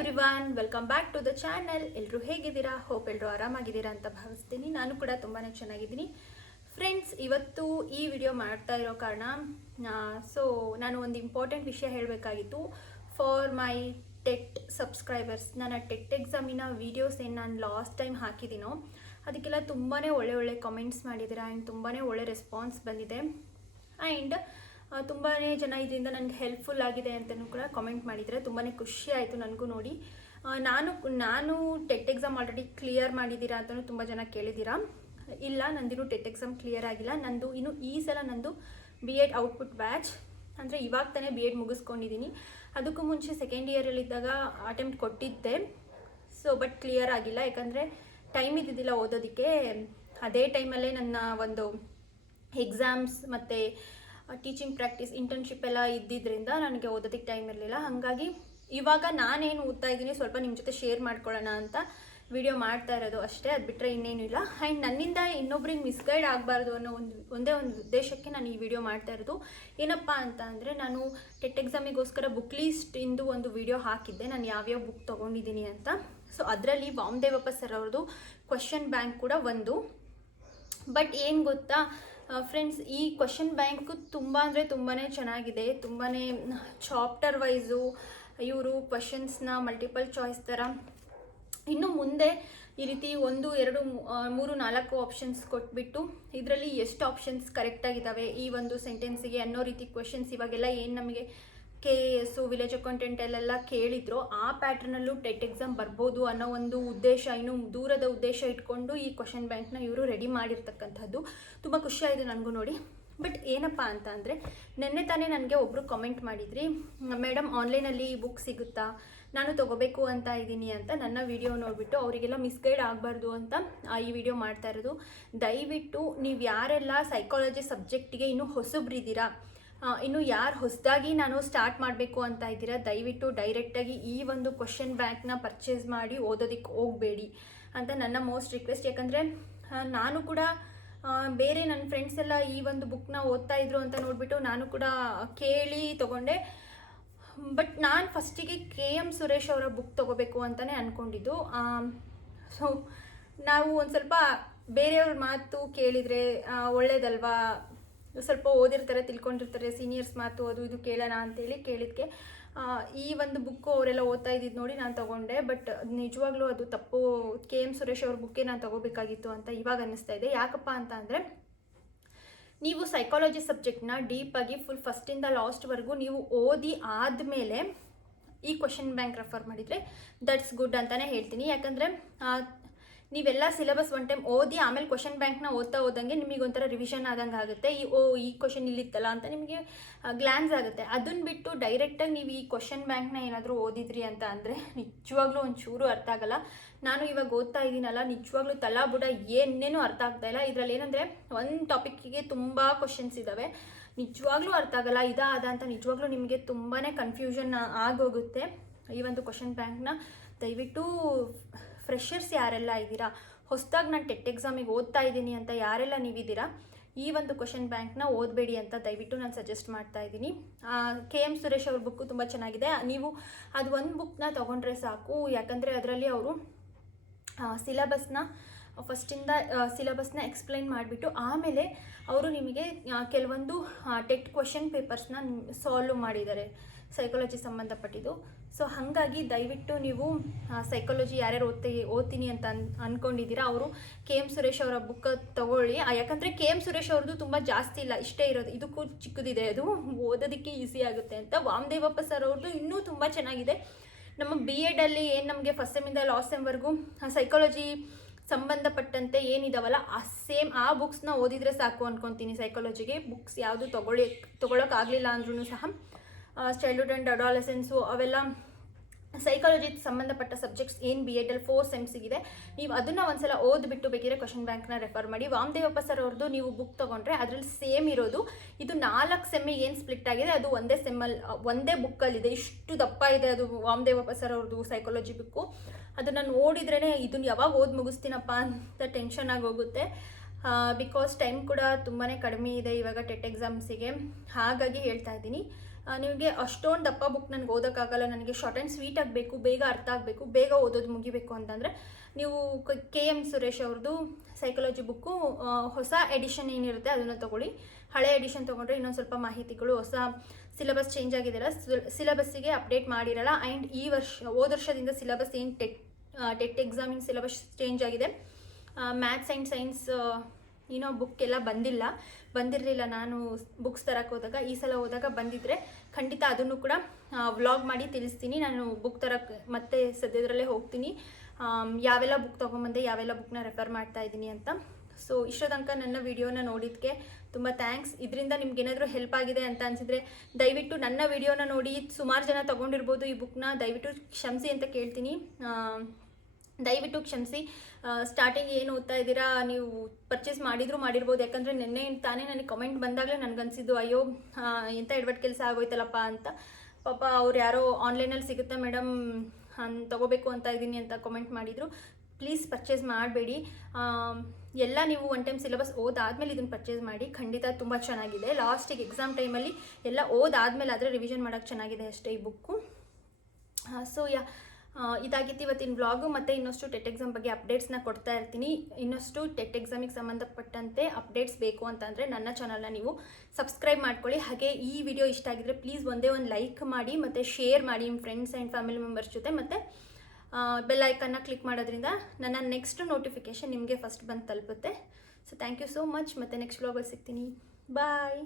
Everyone, welcome back to the channel. ಎಲ್ಲರೂ ಹೇಗಿದ್ದೀರಾ? Hope ಎಲ್ಲರೂ ಆರಾಮಾಗಿದ್ದೀರಾ ಅಂತ ಭಾವಿಸ್ತೀನಿ. ನಾನು ಕೂಡ ತುಂಬಾ ಚೆನ್ನಾಗಿದ್ದೀನಿ. ಫ್ರೆಂಡ್ಸ್, ಇವತ್ತು ಈ ವಿಡಿಯೋ ಮಾಡ್ತಾ ಇರೋ ಕಾರಣ ನಾನು ಒಂದು ಇಂಪಾರ್ಟೆಂಟ್ ವಿಷಯ ಹೇಳಬೇಕಾಗಿತ್ತು. ಫಾರ್ ಮೈ ಟೆಟ್ ಸಬ್ಸ್ಕ್ರೈಬರ್ಸ್, ನನ್ನ ಟೆಟ್ ಎಕ್ಸಾಮಿನ ವೀಡಿಯೋಸ್ ಏನು ನಾನು ಲಾಸ್ಟ್ ಟೈಮ್ ಹಾಕಿದ್ದೀನೋ ಅದಕ್ಕೆಲ್ಲ ತುಂಬಾ ಒಳ್ಳೆ ಕಮೆಂಟ್ಸ್ ಮಾಡಿದ್ದೀರಾ ಆ್ಯಂಡ್ ತುಂಬಾ ಒಳ್ಳೆ ರೆಸ್ಪಾನ್ಸ್ ಬಂದಿದೆ. ಆ್ಯಂಡ್ ತುಂಬಾ ಜನ ಇದರಿಂದ ನನಗೆ ಹೆಲ್ಪ್ಫುಲ್ ಆಗಿದೆ ಅಂತಲೂ ಕೂಡ ಕಾಮೆಂಟ್ ಮಾಡಿದರೆ ತುಂಬಾ ಖುಷಿ ಆಯಿತು ನನಗೂ ನೋಡಿ. ನಾನು ಟೆಟ್ ಎಕ್ಸಾಮ್ ಆಲ್ರೆಡಿ ಕ್ಲಿಯರ್ ಮಾಡಿದ್ದೀರಾ ಅಂತಲೂ ತುಂಬ ಜನ ಕೇಳಿದ್ದೀರಾ. ಇಲ್ಲ, ನಂದಿನ್ನೂ ಟೆಟ್ ಎಕ್ಸಾಮ್ ಕ್ಲಿಯರ್ ಆಗಿಲ್ಲ. ಇನ್ನು ಈ ಸಲ ನಂದು BEd ಔಟ್ಪುಟ್ ಬ್ಯಾಚ್, ಅಂದರೆ ಇವಾಗ ತಾನೇ BEd ಮುಗಿಸ್ಕೊಂಡಿದ್ದೀನಿ. ಅದಕ್ಕೂ ಮುಂಚೆ ಸೆಕೆಂಡ್ ಇಯರಲ್ಲಿದ್ದಾಗ ಅಟೆಂಪ್ಟ್ ಕೊಟ್ಟಿದ್ದೆ. ಬಟ್ ಕ್ಲಿಯರ್ ಆಗಿಲ್ಲ, ಯಾಕಂದರೆ ಟೈಮ್ ಇದ್ದಿದ್ದಿಲ್ಲ ಓದೋದಕ್ಕೆ. ಅದೇ ಟೈಮಲ್ಲೇ ನನ್ನ ಒಂದು ಎಕ್ಸಾಮ್ಸ್ ಮತ್ತು ಟೀಚಿಂಗ್ ಪ್ರಾಕ್ಟೀಸ್, ಇಂಟರ್ನ್ಶಿಪ್ ಎಲ್ಲ ಇದ್ದಿದ್ದರಿಂದ ನನಗೆ ಓದೋದಕ್ಕೆ ಟೈಮ್ ಇರಲಿಲ್ಲ. ಹಾಗಾಗಿ ಇವಾಗ ನಾನೇನು ಓದ್ತಾ ಇದ್ದೀನಿ ಸ್ವಲ್ಪ ನಿಮ್ಮ ಜೊತೆ ಶೇರ್ ಮಾಡ್ಕೊಳ್ಳೋಣ ಅಂತ ವಿಡಿಯೋ ಮಾಡ್ತಾ ಇರೋದು ಅಷ್ಟೇ, ಅದು ಬಿಟ್ಟರೆ ಇನ್ನೇನು ಇಲ್ಲ. ಆ್ಯಂಡ್ ನನ್ನಿಂದ ಇನ್ನೊಬ್ರಿಗೆ ಮಿಸ್ಗೈಡ್ ಆಗಬಾರ್ದು ಅನ್ನೋ ಒಂದೇ ಒಂದು ಉದ್ದೇಶಕ್ಕೆ ನಾನು ಈ ವಿಡಿಯೋ ಮಾಡ್ತಾ ಇರೋದು. ಏನಪ್ಪ ಅಂತ ಅಂದರೆ, ನಾನು ಟೆಟ್ ಎಕ್ಸಾಮಿಗೋಸ್ಕರ ಬುಕ್ ಲೀಸ್ಟಿಂದು ಒಂದು ವಿಡಿಯೋ ಹಾಕಿದ್ದೆ, ನಾನು ಯಾವ್ಯಾವ ಬುಕ್ ತೊಗೊಂಡಿದ್ದೀನಿ ಅಂತ. ಅದರಲ್ಲಿ ವಾಮದೇವಪ್ಪ ಸರ್ ಅವ್ರದ್ದು ಕ್ವಶನ್ ಬ್ಯಾಂಕ್ ಕೂಡ ಒಂದು. ಬಟ್ ಏನು ಗೊತ್ತಾ ಫ್ರೆಂಡ್ಸ್, ಈ ಕ್ವಶನ್ ಬ್ಯಾಂಕು ತುಂಬ ಅಂದರೆ ತುಂಬಾ ಚೆನ್ನಾಗಿದೆ. ತುಂಬಾ ಚಾಪ್ಟರ್ ವೈಸು ಇವರು ಕ್ವಶನ್ಸ್ನ ಮಲ್ಟಿಪಲ್ ಚಾಯ್ಸ್ ಥರ ಇನ್ನು ಮುಂದೆ ಈ ರೀತಿ 1, 2, 3, 4 ಆಪ್ಷನ್ಸ್ ಕೊಟ್ಬಿಟ್ಟು ಇದರಲ್ಲಿ ಎಷ್ಟು ಆಪ್ಷನ್ಸ್ ಕರೆಕ್ಟಾಗಿದ್ದಾವೆ ಈ ಒಂದು ಸೆಂಟೆನ್ಸಿಗೆ ಅನ್ನೋ ರೀತಿ ಕ್ವಶನ್ಸ್ ಇವಾಗೆಲ್ಲ ಏನು ನಮಗೆ KAS, ವಿಲೇಜ್ ಅಕೌಂಟೆಂಟಲ್ಲೆಲ್ಲ ಕೇಳಿದ್ರು, ಆ ಪ್ಯಾಟ್ರನಲ್ಲೂ ಟೆಟ್ ಎಕ್ಸಾಮ್ ಬರ್ಬೋದು ಅನ್ನೋ ಒಂದು ಉದ್ದೇಶ, ಇನ್ನೂ ದೂರದ ಉದ್ದೇಶ ಇಟ್ಕೊಂಡು ಈ ಕ್ವಶನ್ ಬ್ಯಾಂಕ್ನ ಇವರು ರೆಡಿ ಮಾಡಿರ್ತಕ್ಕಂಥದ್ದು. ತುಂಬ ಖುಷಿಯಾಯಿತು ನನಗೂ ನೋಡಿ. ಬಟ್ ಏನಪ್ಪ ಅಂತ ಅಂದರೆ, ನಿನ್ನೆ ತಾನೇ ನನಗೆ ಒಬ್ಬರು ಕಮೆಂಟ್ ಮಾಡಿದ್ರಿ, ಮೇಡಮ್ ಆನ್ಲೈನಲ್ಲಿ ಈ ಬುಕ್ ಸಿಗುತ್ತಾ, ನಾನು ತೊಗೋಬೇಕು ಅಂತ ಇದ್ದೀನಿ ಅಂತ. ನನ್ನ ವಿಡಿಯೋ ನೋಡಿಬಿಟ್ಟು ಅವರಿಗೆಲ್ಲ ಮಿಸ್ಗೈಡ್ ಆಗಬಾರ್ದು ಅಂತ ಈ ವಿಡಿಯೋ ಮಾಡ್ತಾ ಇರೋದು. ದಯವಿಟ್ಟು ನೀವು ಯಾರೆಲ್ಲ ಸೈಕಾಲಜಿ ಸಬ್ಜೆಕ್ಟಿಗೆ ಇನ್ನೂ ಹೊಸಬ್ರಿದ್ದೀರಾ, ಇನ್ನು ಯಾರು ಹೊಸದಾಗಿ ನಾನು ಸ್ಟಾರ್ಟ್ ಮಾಡಬೇಕು ಅಂತ ಇದ್ದೀರಾ, ದಯವಿಟ್ಟು ಡೈರೆಕ್ಟಾಗಿ ಈ ಒಂದು ಕ್ವಶನ್ ಬ್ಯಾಂಕ್ನ ಪರ್ಚೇಸ್ ಮಾಡಿ ಓದೋದಕ್ಕೆ ಹೋಗಬೇಡಿ ಅಂತ ನನ್ನ ಮೋಸ್ಟ್ ರಿಕ್ವೆಸ್ಟ್. ಯಾಕಂದರೆ ನಾನು ಕೂಡ ಬೇರೆ ನನ್ನ ಫ್ರೆಂಡ್ಸ್ ಎಲ್ಲ ಈ ಒಂದು ಬುಕ್ನ ಓದ್ತಾ ಇದ್ರು ಅಂತ ನೋಡಿಬಿಟ್ಟು ನಾನು ಕೂಡ ಕೇಳಿ ತೊಗೊಂಡೆ. ಬಟ್ ನಾನು ಫಸ್ಟಿಗೆ KM ಸುರೇಶ್ ಅವರ ಬುಕ್ ತೊಗೋಬೇಕು ಅಂತಲೇ ಅಂದ್ಕೊಂಡಿದ್ದು. ನಾವು ಒಂದು ಸ್ವಲ್ಪ ಬೇರೆಯವ್ರ ಮಾತು ಕೇಳಿದರೆ ಒಳ್ಳೇದಲ್ವಾ, ಸ್ವಲ್ಪ ಓದಿರ್ತಾರೆ, ತಿಳ್ಕೊಂಡಿರ್ತಾರೆ, ಸೀನಿಯರ್ಸ್ ಮಾತು ಅದು ಇದು ಕೇಳೋಣ ಅಂತೇಳಿ ಕೇಳಿದ್ಕೆ ಈ ಒಂದು ಬುಕ್ಕು ಅವರೆಲ್ಲ ಓದ್ತಾ ಇದ್ದಿದ್ದು ನೋಡಿ ನಾನು ತೊಗೊಂಡೆ. ಬಟ್ ನಿಜವಾಗ್ಲೂ ಅದು ತಪ್ಪು. KM ಸುರೇಶ್ ಅವ್ರ ಬುಕ್ಕೇ ನಾನು ತೊಗೋಬೇಕಾಗಿತ್ತು ಅಂತ ಇವಾಗ ಅನ್ನಿಸ್ತಾ ಇದೆ. ಯಾಕಪ್ಪ ಅಂತ ಅಂದರೆ, ನೀವು ಸೈಕಾಲಜಿ ಸಬ್ಜೆಕ್ಟ್ನ ಡೀಪಾಗಿ ಫುಲ್ ಫಸ್ಟಿಂದ ಲಾಸ್ಟ್ವರೆಗೂ ನೀವು ಓದಿ ಆದಮೇಲೆ ಈ ಕ್ವಶನ್ ಬ್ಯಾಂಕ್ ರೆಫರ್ ಮಾಡಿದರೆ ದಟ್ಸ್ ಗುಡ್ ಅಂತಲೇ ಹೇಳ್ತೀನಿ. ಯಾಕಂದರೆ ನೀವೆಲ್ಲ ಸಿಲೆಬಸ್ ಒನ್ ಟೈಮ್ ಓದಿ ಆಮೇಲೆ ಕ್ವಶನ್ ಬ್ಯಾಂಕ್ನ ಓದ್ತಾ ಹೋದಂಗೆ ನಿಮಗೆ ಒಂಥರ ರಿವಿಷನ್ ಆದಂಗೆ ಆಗುತ್ತೆ. ಈ ಕ್ವಶನ್ ಇಲ್ಲಿತ್ತಲ್ಲ ಅಂತ ನಿಮಗೆ ಗ್ಲಾನ್ಸ್ ಆಗುತ್ತೆ. ಅದನ್ನು ಬಿಟ್ಟು ಡೈರೆಕ್ಟಾಗಿ ನೀವು ಈ ಕ್ವಶನ್ ಬ್ಯಾಂಕ್ನ ಏನಾದರೂ ಓದಿದ್ರಿ ಅಂತ ಅಂದರೆ ನಿಜವಾಗ್ಲೂ ಒಂಚೂರು ಅರ್ಥ ಆಗಲ್ಲ. ನಾನು ಇವಾಗ ಓದ್ತಾ ಇದ್ದೀನಲ್ಲ, ನಿಜವಾಗ್ಲೂ ತಲಾ ಬುಡ ಏನೇನೂ ಅರ್ಥ ಆಗ್ತಾಯಿಲ್ಲ. ಇದರಲ್ಲಿ ಏನಂದರೆ ಒಂದು ಟಾಪಿಕ್ಕಿಗೆ ತುಂಬ ಕ್ವಶನ್ಸ್ ಇದ್ದಾವೆ, ನಿಜವಾಗ್ಲೂ ಅರ್ಥ ಆಗಲ್ಲ. ಇದಾದ ಅಂತ ನಿಜವಾಗ್ಲೂ ನಿಮಗೆ ತುಂಬಾ ಕನ್ಫ್ಯೂಷನ್ ಆಗೋಗುತ್ತೆ. ಈ ಒಂದು ಕ್ವಶನ್ ಬ್ಯಾಂಕ್ನ ದಯವಿಟ್ಟು ಫ್ರೆಷರ್ಸ್ ಯಾರೆಲ್ಲ ಇದ್ದೀರಾ, ಹೊಸದಾಗಿ ನಾನು ಟೆಟ್ ಎಕ್ಸಾಮಿಗೆ ಓದ್ತಾ ಇದ್ದೀನಿ ಅಂತ ಯಾರೆಲ್ಲ ನೀವಿದ್ದೀರಾ, ಈ ಒಂದು ಕ್ವಶನ್ ಬ್ಯಾಂಕ್ನ ಓದಬೇಡಿ ಅಂತ ದಯವಿಟ್ಟು ನಾನು ಸಜೆಸ್ಟ್ ಮಾಡ್ತಾ ಇದ್ದೀನಿ. KM ಸುರೇಶ್ ಅವ್ರ ಬುಕ್ಕು ತುಂಬ ಚೆನ್ನಾಗಿದೆ. ನೀವು ಅದು ಒಂದು ಬುಕ್ನ ತೊಗೊಂಡ್ರೆ ಸಾಕು. ಯಾಕಂದರೆ ಅದರಲ್ಲಿ ಅವರು ಸಿಲೆಬಸ್ನ ಫಸ್ಟಿಂದ ಸಿಲೆಬಸ್ನ ಎಕ್ಸ್ಪ್ಲೈನ್ ಮಾಡಿಬಿಟ್ಟು ಆಮೇಲೆ ಅವರು ನಿಮಗೆ ಕೆಲವೊಂದು ಟೆಟ್ ಕ್ವಶನ್ ಪೇಪರ್ಸ್ನ ಸಾಲ್ವ್ ಮಾಡಿದ್ದಾರೆ ಸೈಕಾಲಜಿ ಸಂಬಂಧಪಟ್ಟಿದ್ದು. ಹಾಗಾಗಿ ದಯವಿಟ್ಟು ನೀವು ಸೈಕಾಲಜಿ ಯಾರ್ಯಾರು ಓದ್ತೀನಿ ಅಂತ ಅಂದ್ಕೊಂಡಿದ್ದೀರಾ ಅವರು KM ಸುರೇಶ್ ಅವರ ಬುಕ್ ತೊಗೊಳ್ಳಿ. ಯಾಕಂದರೆ KM ಸುರೇಶ್ ಅವ್ರದ್ದು ತುಂಬ ಜಾಸ್ತಿ ಇಲ್ಲ, ಇಷ್ಟೇ ಇರೋದು. ಇದಕ್ಕೂ ಚಿಕ್ಕದಿದೆ, ಅದು ಓದೋದಕ್ಕೆ ಈಸಿ ಆಗುತ್ತೆ ಅಂತ. ವಾಮದೇವಪ್ಪ ಸರ್ ಅವ್ರದ್ದು ಇನ್ನೂ ತುಂಬ ಚೆನ್ನಾಗಿದೆ. ನಮ್ಮ BEdಲ್ಲಿ ಏನು ನಮಗೆ ಫಸ್ಟ್ ಸೆಮ್ಮಿಂದ ಲಾಸ್ಟ್ ಸೆಮ್ವರೆಗೂ ಸೈಕಾಲಜಿ ಸಂಬಂಧಪಟ್ಟಂತೆ ಏನಿದಾವಲ್ಲ ಆ ಬುಕ್ಸ್ನ ಓದಿದರೆ ಸಾಕು ಅಂದ್ಕೊತೀನಿ. ಸೈಕಾಲಜಿಗೆ ಬುಕ್ಸ್ ಯಾವುದು ತೊಗೊಳಕ್ಕಾಗಲಿಲ್ಲ ಅಂದ್ರೂ ಸಹ ಚೈಲ್ಡ್ಹುಡ್ ಆ್ಯಂಡ್ ಅಡಾಲಸೆನ್ಸು ಅವೆಲ್ಲ ಸೈಕಾಲಜಿ ಸಂಬಂಧಪಟ್ಟ ಸಬ್ಜೆಕ್ಟ್ಸ್ ಏನು BEdಲ್ಲಿ 4 ಸೆಮ್ಸಿಗಿದೆ, ನೀವು ಅದನ್ನು ಒಂದ್ಸಲ ಓದ್ಬಿಟ್ಟು ಬೇಕಿದ್ರೆ ಕ್ವಶನ್ ಬ್ಯಾಂಕ್ನ ರೆಫರ್ ಮಾಡಿ. ವಾಮದೇವಪ್ಪ ಸರ್ ಅವ್ರದ್ದು ನೀವು ಬುಕ್ ತೊಗೊಂಡ್ರೆ ಅದರಲ್ಲಿ ಸೇಮ್ ಇರೋದು. ಇದು 4 ಸೆಮ್ಮಿಗೆ ಏನು ಸ್ಪ್ಲಿಟ್ ಆಗಿದೆ ಅದು ಒಂದೇ ಬುಕ್ಕಲ್ಲಿದೆ. ಇಷ್ಟು ದಪ್ಪ ಇದೆ ಅದು ವಾಮದೇವಪ್ಪ ಸರ್ ಅವ್ರದ್ದು ಸೈಕಾಲಜಿ ಬುಕ್ಕು. ಅದನ್ನು ನೋಡಿದ್ರೇ ಇದನ್ನು ಯಾವಾಗ ಓದಿ ಮುಗಿಸ್ತೀನಪ್ಪ ಅಂತ ಟೆನ್ಷನ್ ಆಗೋಗುತ್ತೆ. ಬಿಕಾಸ್ ಟೈಮ್ ಕೂಡ ತುಂಬಾ ಕಡಿಮೆ ಇದೆ ಇವಾಗ ಟೆಟ್ ಎಕ್ಸಾಮ್ಸಿಗೆ. ಹಾಗಾಗಿ ಹೇಳ್ತಾ ಇದ್ದೀನಿ, ನಿಮಗೆ ಅಷ್ಟೊಂದು ದಪ್ಪ ಬುಕ್ ನನಗೆ ಓದೋಕ್ಕಾಗಲ್ಲ, ನನಗೆ ಶಾರ್ಟ್ ಆ್ಯಂಡ್ ಸ್ವೀಟ್ ಆಗಬೇಕು, ಬೇಗ ಅರ್ಥ ಆಗಬೇಕು, ಬೇಗ ಓದೋದು ಮುಗಿಬೇಕು ಅಂತಂದರೆ ನೀವು KM ಸುರೇಶ್ ಅವ್ರದ್ದು ಸೈಕಾಲಜಿ ಬುಕ್ಕು ಹೊಸ ಎಡಿಷನ್ ಏನಿರುತ್ತೆ ಅದನ್ನು ತೊಗೊಳ್ಳಿ. ಹಳೆ ಎಡಿಷನ್ ತೊಗೊಂಡ್ರೆ ಇನ್ನೊಂದು ಸ್ವಲ್ಪ ಮಾಹಿತಿಗಳು, ಹೊಸ ಸಿಲೆಬಸ್ ಚೇಂಜ್ ಆಗಿದೆಯಲ್ಲ, ಸಿಲೆಬಸ್ಸಿಗೆ ಅಪ್ಡೇಟ್ ಮಾಡಿರಲ್ಲ. ಆ್ಯಂಡ್ ಈ ಹೋದ ವರ್ಷದಿಂದ ಸಿಲೆಬಸ್ ಏನು ಟೆಟ್ ಎಕ್ಸಾಮಿಂಗ್ ಸಿಲೆಬಸ್ ಚೇಂಜ್ ಆಗಿದೆ. ಮ್ಯಾಥ್ಸ್ ಆ್ಯಂಡ್ ಸೈನ್ಸ್ ಬುಕ್ ಎಲ್ಲ ಬಂದಿರಲಿಲ್ಲ. ನಾನು ಬುಕ್ಸ್ ತರಕ್ಕೆ ಹೋದಾಗ, ಈ ಸಲ ಹೋದಾಗ ಬಂದಿದ್ದರೆ ಖಂಡಿತ ಅದನ್ನು ಕೂಡ ವ್ಲಾಗ್ ಮಾಡಿ ತಿಳಿಸ್ತೀನಿ. ನಾನು ಬುಕ್ ತರಕ್ಕೆ ಮತ್ತೆ ಸದ್ಯದರಲ್ಲೇ ಹೋಗ್ತೀನಿ, ಯಾವೆಲ್ಲ ಬುಕ್ ತೊಗೊಂಬಂದೆ, ಯಾವೆಲ್ಲ ಬುಕ್ನ ರೆಫರ್ ಮಾಡ್ತಾ ಇದ್ದೀನಿ ಅಂತ. ಸೊ ಇಷ್ಟೋ ತನಕ ನನ್ನ ವಿಡಿಯೋನ ನೋಡಿದ್ದಕ್ಕೆ ತುಂಬ ಥ್ಯಾಂಕ್ಸ್. ಇದರಿಂದ ನಿಮ್ಗೇನಾದರೂ ಹೆಲ್ಪ್ ಆಗಿದೆ ಅಂತ ಅನಿಸಿದರೆ ದಯವಿಟ್ಟು ನನ್ನ ವಿಡಿಯೋನ ನೋಡಿ. ಸುಮಾರು ಜನ ತೊಗೊಂಡಿರ್ಬೋದು ಈ ಬುಕ್ನ, ದಯವಿಟ್ಟು ಕ್ಷಮಿಸಿ ಅಂತ ಕೇಳ್ತೀನಿ. ದಯವಿಟ್ಟು ಕ್ಷಮಿಸಿ. ಸ್ಟಾರ್ಟಿಂಗ್ ಏನು ಓದ್ತಾ ಇದ್ದೀರಾ, ನೀವು ಪರ್ಚೇಸ್ ಮಾಡಿರ್ಬೋದು. ಯಾಕಂದರೆ ನಿನ್ನೆ ತಾನೇ ನನಗೆ ಕಮೆಂಟ್ ಬಂದಾಗಲೇ ನನಗನ್ಸಿದ್ದು, ಅಯ್ಯೋ ಎಂಥ ಎಡವಟ್ಟು ಕೆಲಸ ಆಗೋಯ್ತಲ್ಲಪ್ಪ ಅಂತ. ಪಾಪ ಅವ್ರು ಯಾರೋ ಆನ್ಲೈನಲ್ಲಿ ಸಿಗುತ್ತೆ ಮೇಡಮ್ ತೊಗೋಬೇಕು ಅಂತ ಇದ್ದೀನಿ ಅಂತ ಕಮೆಂಟ್ ಮಾಡಿದರು. ಪ್ಲೀಸ್ ಪರ್ಚೇಸ್ ಮಾಡಬೇಡಿ. ಎಲ್ಲ ನೀವು ಒನ್ ಟೈಮ್ ಸಿಲೆಬಸ್ ಓದಾದ್ಮೇಲೆ ಇದನ್ನು ಪರ್ಚೇಸ್ ಮಾಡಿ. ಖಂಡಿತ ತುಂಬ ಚೆನ್ನಾಗಿದೆ. ಲಾಸ್ಟಿಗೆ ಎಕ್ಸಾಮ್ ಟೈಮಲ್ಲಿ ಎಲ್ಲ ಓದಾದ್ಮೇಲೆ ಆದರೆ ರಿವಿಷನ್ ಮಾಡೋಕ್ಕೆ ಚೆನ್ನಾಗಿದೆ ಅಷ್ಟೇ ಈ ಬುಕ್ಕು. ಸೊ ಇದಾಗಿತ್ತು ಇವತ್ತಿನ ವ್ಲಾಗು. ಮತ್ತು ಇನ್ನಷ್ಟು ಟೆಟ್ ಎಕ್ಸಾಮ್ ಬಗ್ಗೆ ಅಪ್ಡೇಟ್ಸ್ನ ಕೊಡ್ತಾ ಇರ್ತೀನಿ. ಇನ್ನಷ್ಟು ಟೆಟ್ ಎಕ್ಸಾಮಿಗೆ ಸಂಬಂಧಪಟ್ಟಂತೆ ಅಪ್ಡೇಟ್ಸ್ ಬೇಕು ಅಂತಂದರೆ ನನ್ನ ಚಾನಲ್ನ ನೀವು ಸಬ್ಸ್ಕ್ರೈಬ್ ಮಾಡ್ಕೊಳ್ಳಿ. ಹಾಗೆ ಈ ವಿಡಿಯೋ ಇಷ್ಟ ಆಗಿದ್ರೆ ಪ್ಲೀಸ್ ಒಂದೇ ಒಂದು ಲೈಕ್ ಮಾಡಿ ಮತ್ತು ಶೇರ್ ಮಾಡಿ ನಿಮ್ಮ ಫ್ರೆಂಡ್ಸ್ ಆ್ಯಂಡ್ ಫ್ಯಾಮಿಲಿ ಮೆಂಬರ್ಸ್ ಜೊತೆ. ಮತ್ತು ಬೆಲ್ ಐಕನ್ನ ಕ್ಲಿಕ್ ಮಾಡೋದ್ರಿಂದ ನನ್ನ ನೆಕ್ಸ್ಟ್ ನೋಟಿಫಿಕೇಷನ್ ನಿಮಗೆ ಫಸ್ಟ್ ಬಂದು ತಲುಪುತ್ತೆ. So thank you so much. ಮತ್ತು ನೆಕ್ಸ್ಟ್ ವ್ಲಾಗಲ್ಲಿ ಸಿಗ್ತೀನಿ. ಬಾಯ್.